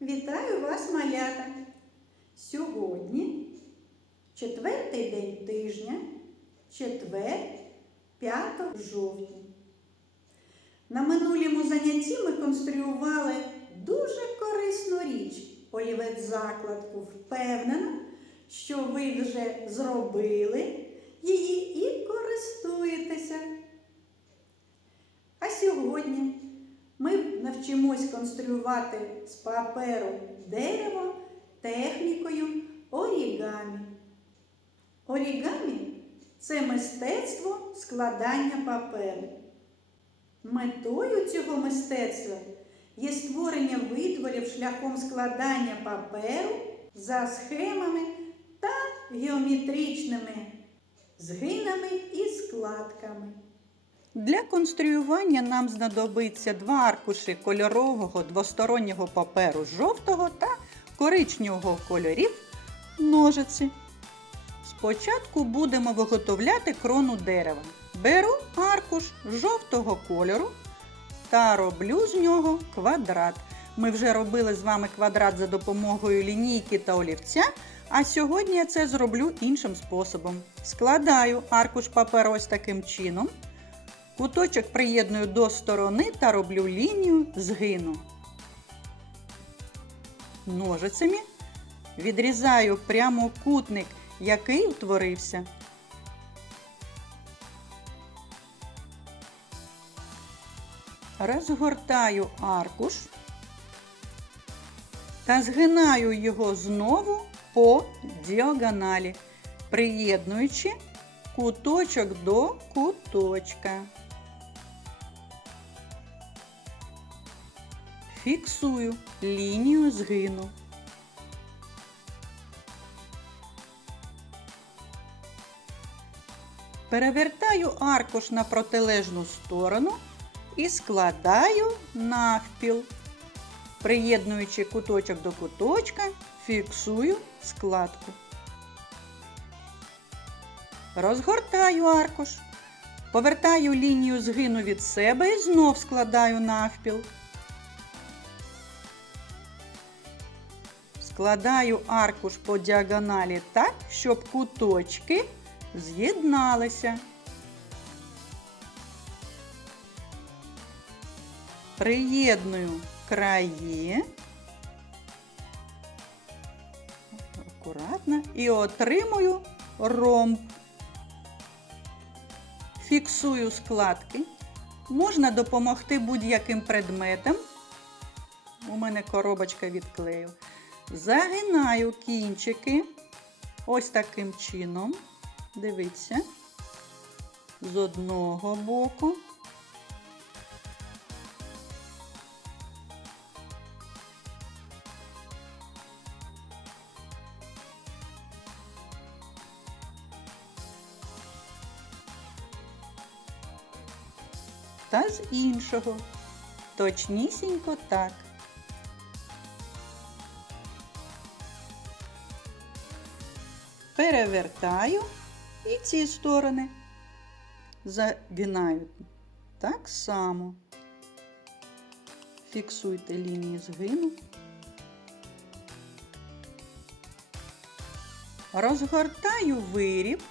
Вітаю вас, малята! Сьогодні четвертий день тижня, четвер, 5 жовтня. На минулому занятті ми конструювали дуже корисну річ олівець закладку. Впевнена, що ви вже зробили її і користуєтеся. А сьогодні ми навчимось конструювати з паперу дерево технікою орігамі. Орігамі це мистецтво складання паперу. Метою цього мистецтва є створення витворів шляхом складання паперу за схемами та геометричними згинами і складками. Для конструювання нам знадобиться два аркуші кольорового двостороннього паперу жовтого та коричневого кольорів ножиці. Спочатку будемо виготовляти крону дерева. Беру аркуш жовтого кольору та роблю з нього квадрат. Ми вже робили з вами квадрат за допомогою лінійки та олівця, а сьогодні я це зроблю іншим способом. Складаю аркуш паперу ось таким чином. Куточок приєдную до сторони та роблю лінію згину. Ножицями відрізаю прямокутник, який утворився. Розгортаю аркуш та згинаю його знову по діагоналі, приєднуючи куточок до куточка. Фіксую лінію згину. Перевертаю аркуш на протилежну сторону і складаю навпіл. Приєднуючи куточок до куточка, фіксую складку. Розгортаю аркуш, повертаю лінію згину від себе і знов складаю навпіл. Складаю аркуш по діагоналі так, щоб куточки з'єдналися. Приєдную краї. Акуратно і отримую ромб. Фіксую складки. Можна допомогти будь-яким предметом. У мене коробочка від клею. Загинаю кінчики ось таким чином. Дивіться, з одного боку. Та з іншого. Точнісінько так. Перевертаю і ці сторони загинаю так само. Фіксуйте лінії згину. Розгортаю виріб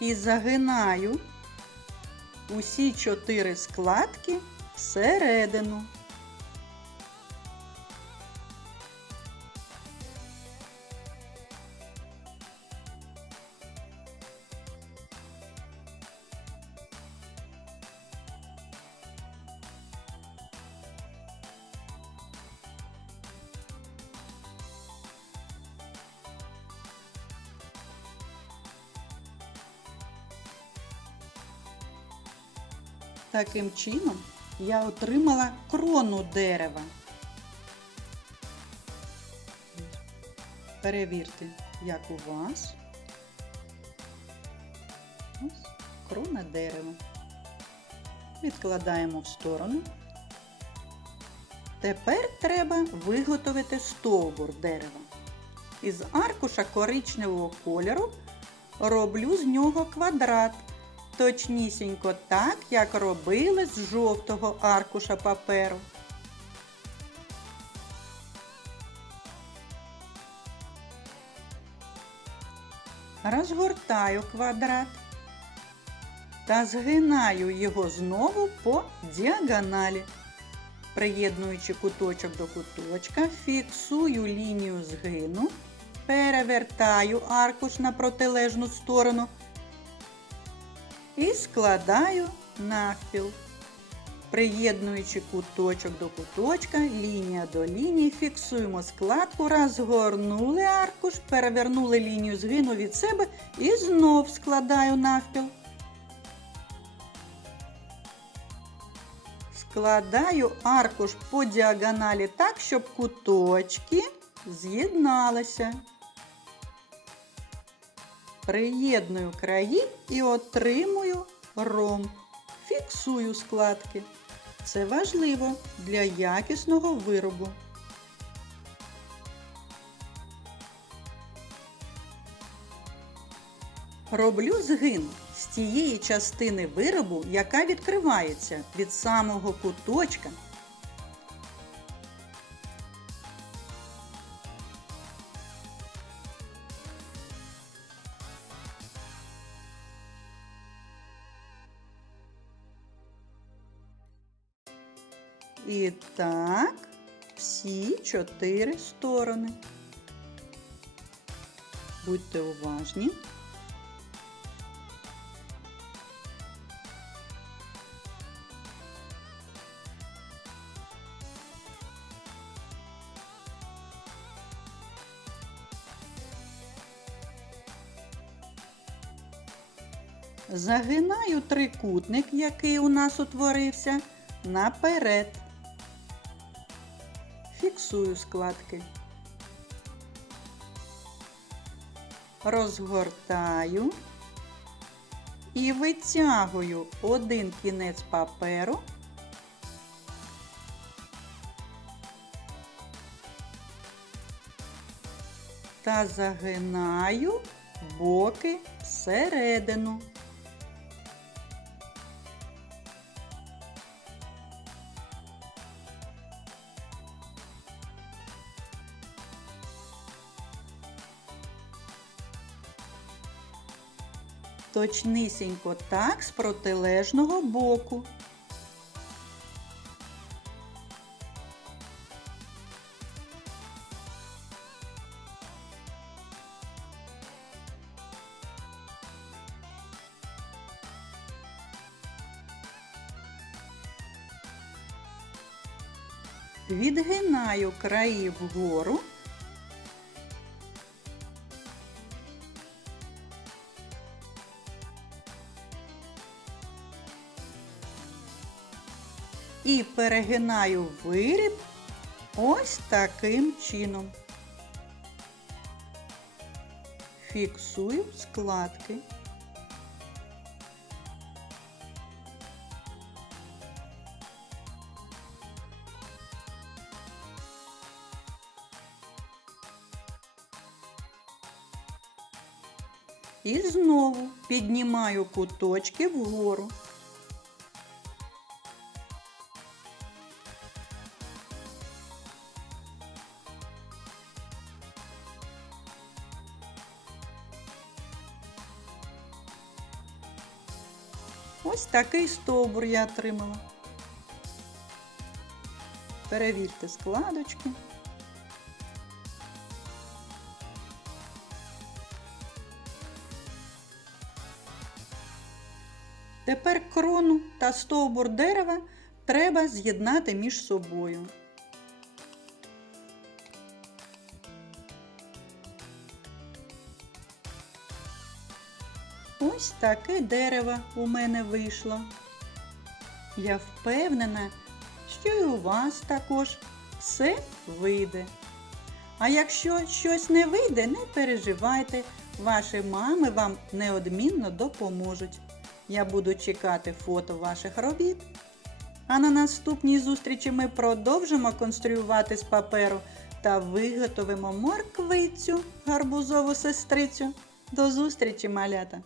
і загинаю усі чотири складки всередину. Таким чином я отримала крону дерева. Перевірте, як у вас. Ось крона дерева. Відкладаємо в сторону. Тепер треба виготовити стовбур дерева. Із аркуша коричневого кольору роблю з нього квадрат точнісінько так, як робили з жовтого аркуша паперу. Розгортаю квадрат та згинаю його знову по діагоналі. Приєднуючи куточок до куточка, фіксую лінію згину, перевертаю аркуш на протилежну сторону і складаю навпіл. Приєднуючи куточок до куточка, лінія до лінії, фіксуємо складку, розгорнули аркуш, перевернули лінію згину від себе і знов складаю навпіл. Складаю аркуш по діагоналі так, щоб куточки з'єдналися. Приєдную краї і отримую ромб. Фіксую складки. Це важливо для якісного виробу. Роблю згин з тієї частини виробу, яка відкривається від самого куточка. І так, всі чотири сторони. Будьте уважні. Загинаю трикутник, який у нас утворився, наперед. Фіксую складки. Розгортаю і витягую один кінець паперу та загинаю боки всередину. Точнісінько так з протилежного боку. Відгинаю краї вгору і перегинаю виріб ось таким чином. Фіксую складки. І знову піднімаю куточки вгору. Такий стовбур я отримала. Перевірте складочки. Тепер крону та стовбур дерева треба з'єднати між собою. Ось таке дерево у мене вийшло. Я впевнена, що і у вас також все вийде. А якщо щось не вийде, не переживайте, ваші мами вам неодмінно допоможуть. Я буду чекати фото ваших робіт. А на наступній зустрічі ми продовжимо конструювати з паперу та виготовимо морквицю, гарбузову сестрицю. До зустрічі, малята!